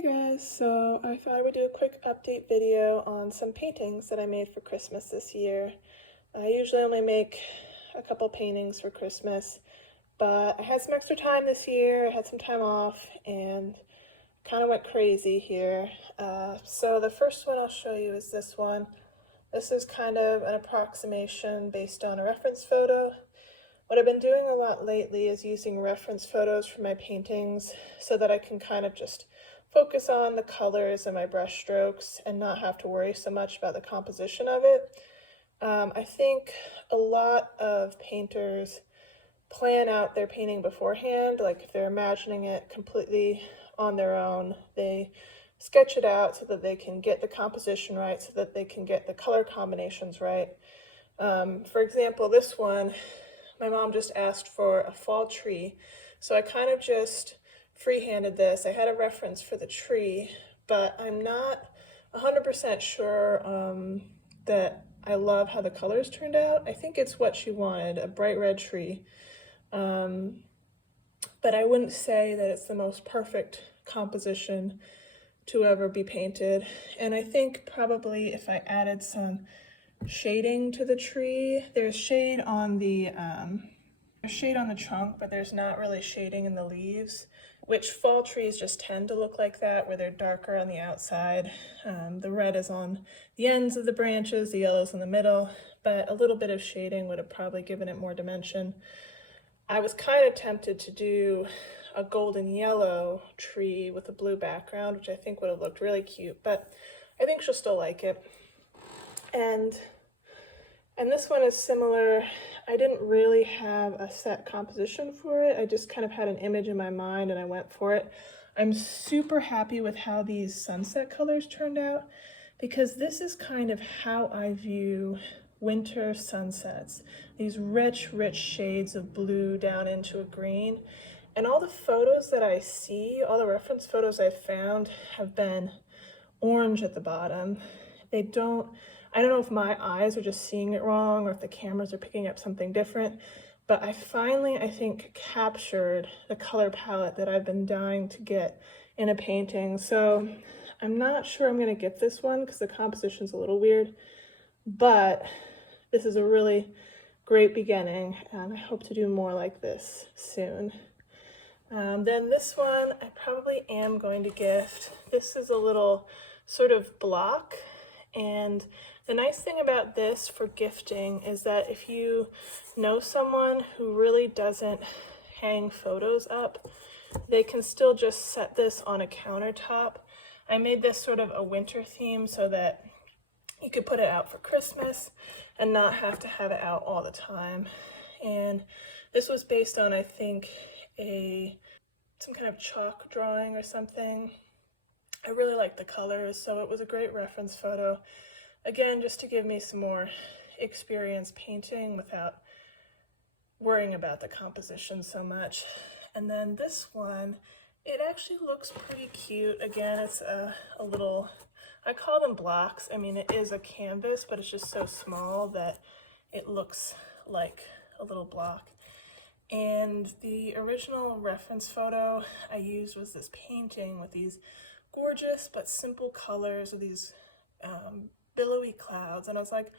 Hey guys, so I thought I would do a quick update video on some paintings that I made for Christmas this year. I usually only make a couple paintings for Christmas, but I had some extra time this year, I had some time off, and kind of went crazy here. So the first one I'll show you is this one. This is kind of an approximation based on a reference photo. What I've been doing a lot lately is using reference photos for my paintings so that I can kind of just focus on the colors and my brush strokes and not have to worry so much about the composition of it. I think a lot of painters plan out their painting beforehand, like if they're imagining it completely on their own, they sketch it out so that they can get the composition right, so that they can get the color combinations right. For example, this one, my mom just asked for a fall tree, so I kind of just freehanded this. I had a reference for the tree, but I'm not 100% sure that I love how the colors turned out. I think it's what she wanted, a bright red tree. But I wouldn't say that it's the most perfect composition to ever be painted. And I think probably if I added some shading to the tree, there's shade on the trunk, but there's not really shading in the leaves, which fall trees just tend to look like that, where they're darker on the outside. The red is on the ends of the branches, the yellow's in the middle, but a little bit of shading would have probably given it more dimension. I was kind of tempted to do a golden yellow tree with a blue background, which I think would have looked really cute, but I think she'll still like it. And this one is similar. I didn't really have a set composition for it. I just kind of had an image in my mind and I went for it. I'm super happy with how these sunset colors turned out, because this is kind of how I view winter sunsets. These rich, rich shades of blue down into a green. And all the photos that I see, all the reference photos I've found, have been orange at the bottom. I don't know if my eyes are just seeing it wrong or if the cameras are picking up something different, but I finally, I think, captured the color palette that I've been dying to get in a painting. So I'm not sure I'm going to get this one because the composition's a little weird, but this is a really great beginning, and I hope to do more like this soon. Then this one I probably am going to gift. This is a little sort of block, and the nice thing about this for gifting is that if you know someone who really doesn't hang photos up, they can still just set this on a countertop. I made this sort of a winter theme so that you could put it out for Christmas and not have to have it out all the time. And this was based on, I think, some kind of chalk drawing or something. I really like the colors, so it was a great reference photo. Again, just to give me some more experience painting without worrying about the composition so much. And then this one, it actually looks pretty cute. Again, it's a little, I call them blocks. I mean, it is a canvas, but it's just so small that it looks like a little block. And the original reference photo I used was this painting with these gorgeous but simple colors of these billowy clouds. And I was like,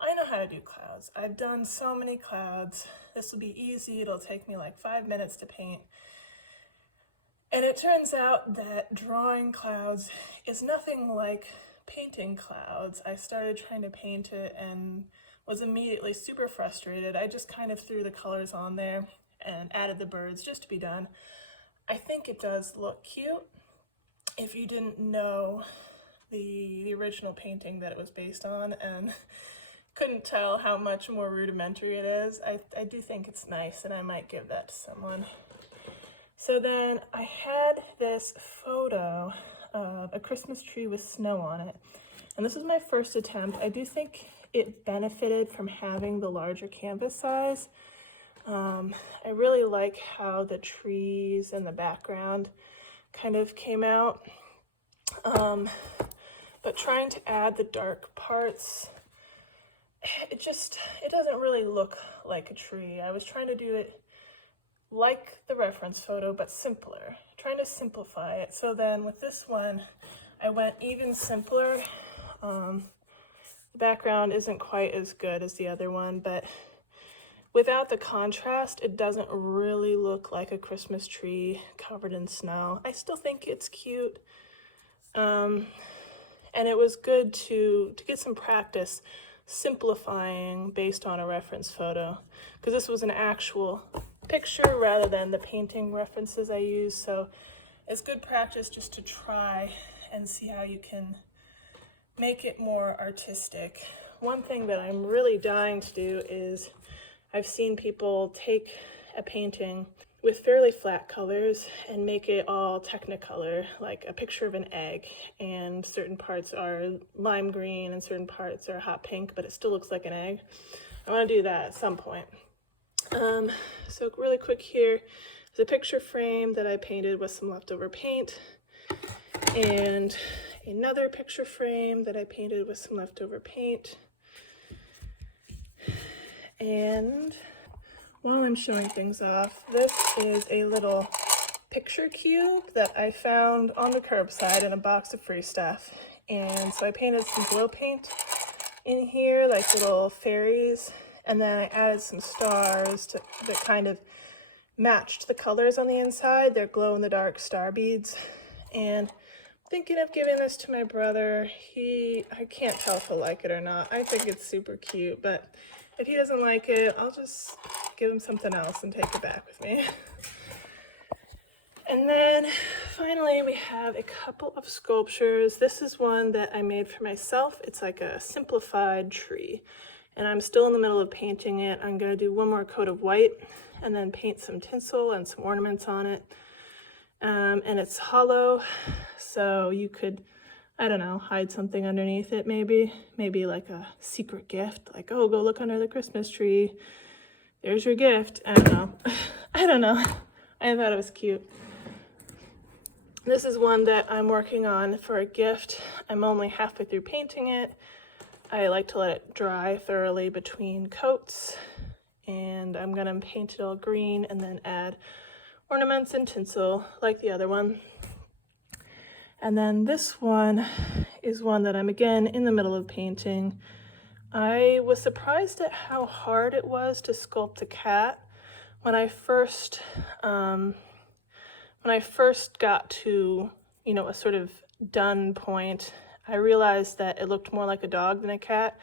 I know how to do clouds. I've done so many clouds. This will be easy. It'll take me like 5 minutes to paint. And it turns out that drawing clouds is nothing like painting clouds. I started trying to paint it and was immediately super frustrated. I just kind of threw the colors on there and added the birds just to be done. I think it does look cute. If you didn't know the original painting that it was based on and couldn't tell how much more rudimentary it is, I do think it's nice, and I might give that to someone. So then I had this photo of a Christmas tree with snow on it, and this was my first attempt. I do think it benefited from having the larger canvas size. I really like how the trees and the background kind of came out, but trying to add the dark parts, it doesn't really look like a tree. I was trying to do it like the reference photo, but simpler, trying to simplify it. So then with this one, I went even simpler. The background isn't quite as good as the other one, but without the contrast, it doesn't really look like a Christmas tree covered in snow. I still think it's cute. And it was good to get some practice simplifying based on a reference photo, because this was an actual picture rather than the painting references I use. So it's good practice just to try and see how you can make it more artistic. One thing that I'm really dying to do is I've seen people take a painting with fairly flat colors and make it all Technicolor, like a picture of an egg, and certain parts are lime green and certain parts are hot pink, but it still looks like an egg. I want to do that at some point. So really quick here is a picture frame that I painted with some leftover paint, and another picture frame that I painted with some leftover paint. And while I'm showing things off, this is a little picture cube that I found on the curbside in a box of free stuff. And so I painted some glow paint in here, like little fairies, and then I added some stars that kind of matched the colors on the inside. They're glow-in-the-dark star beads. And I'm thinking of giving this to my brother. I can't tell if he'll like it or not. I think it's super cute, but if he doesn't like it, I'll just give him something else and take it back with me. And then finally we have a couple of sculptures. This is one that I made for myself. It's like a simplified tree, and I'm still in the middle of painting it. I'm gonna do one more coat of white and then paint some tinsel and some ornaments on it. And it's hollow, so you could, I don't know, hide something underneath it maybe like a secret gift, like, oh, go look under the Christmas tree, there's your gift. I don't know. I don't know. I thought it was cute. This is one that I'm working on for a gift. I'm only halfway through painting it. I like to let it dry thoroughly between coats, and I'm gonna paint it all green and then add ornaments and tinsel like the other one. And then this one is one that I'm again in the middle of painting. I was surprised at how hard it was to sculpt a cat. When I first got to, a sort of done point, I realized that it looked more like a dog than a cat.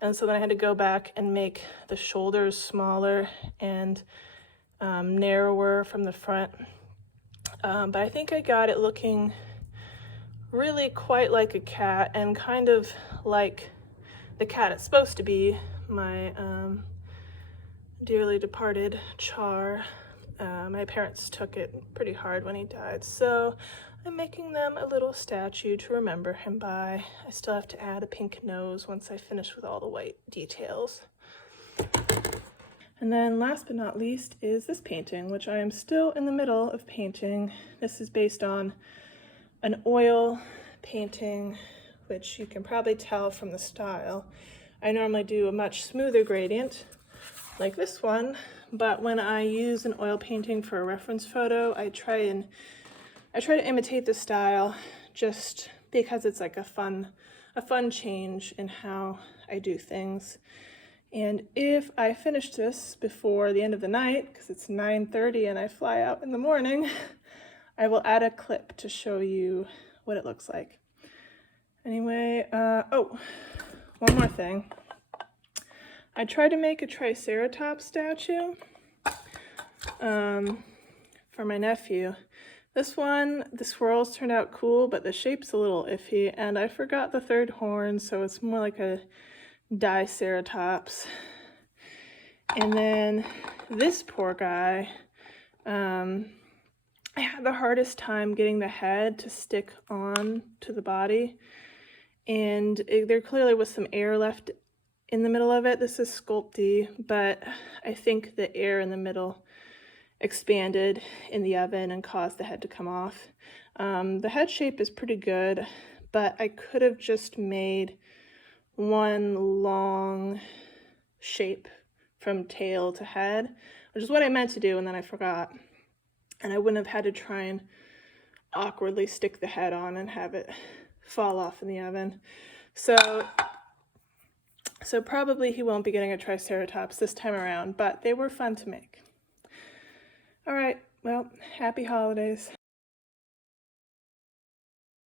And so then I had to go back and make the shoulders smaller and narrower from the front. But I think I got it looking really quite like a cat, and kind of like the cat it's supposed to be, my dearly departed Char. My parents took it pretty hard when he died, so I'm making them a little statue to remember him by. I still have to add a pink nose once I finish with all the white details. And then last but not least is this painting, which I am still in the middle of painting. This is based on an oil painting, which you can probably tell from the style. I normally do a much smoother gradient like this one, but when I use an oil painting for a reference photo, I try to imitate the style, just because it's like a fun change in how I do things. And if I finish this before the end of the night, because it's 9:30 and I fly out in the morning, I will add a clip to show you what it looks like. Anyway, oh, one more thing. I tried to make a Triceratops statue for my nephew. This one, the swirls turned out cool, but the shape's a little iffy, and I forgot the third horn, so it's more like a Diceratops. And then this poor guy, I had the hardest time getting the head to stick on to the body, and there clearly was some air left in the middle of it. This is Sculpey, but I think the air in the middle expanded in the oven and caused the head to come off. The head shape is pretty good, but I could have just made one long shape from tail to head, which is what I meant to do, and then I forgot. And I wouldn't have had to try and awkwardly stick the head on and have it fall off in the oven. So probably he won't be getting a Triceratops this time around, but they were fun to make. All right, well, happy holidays.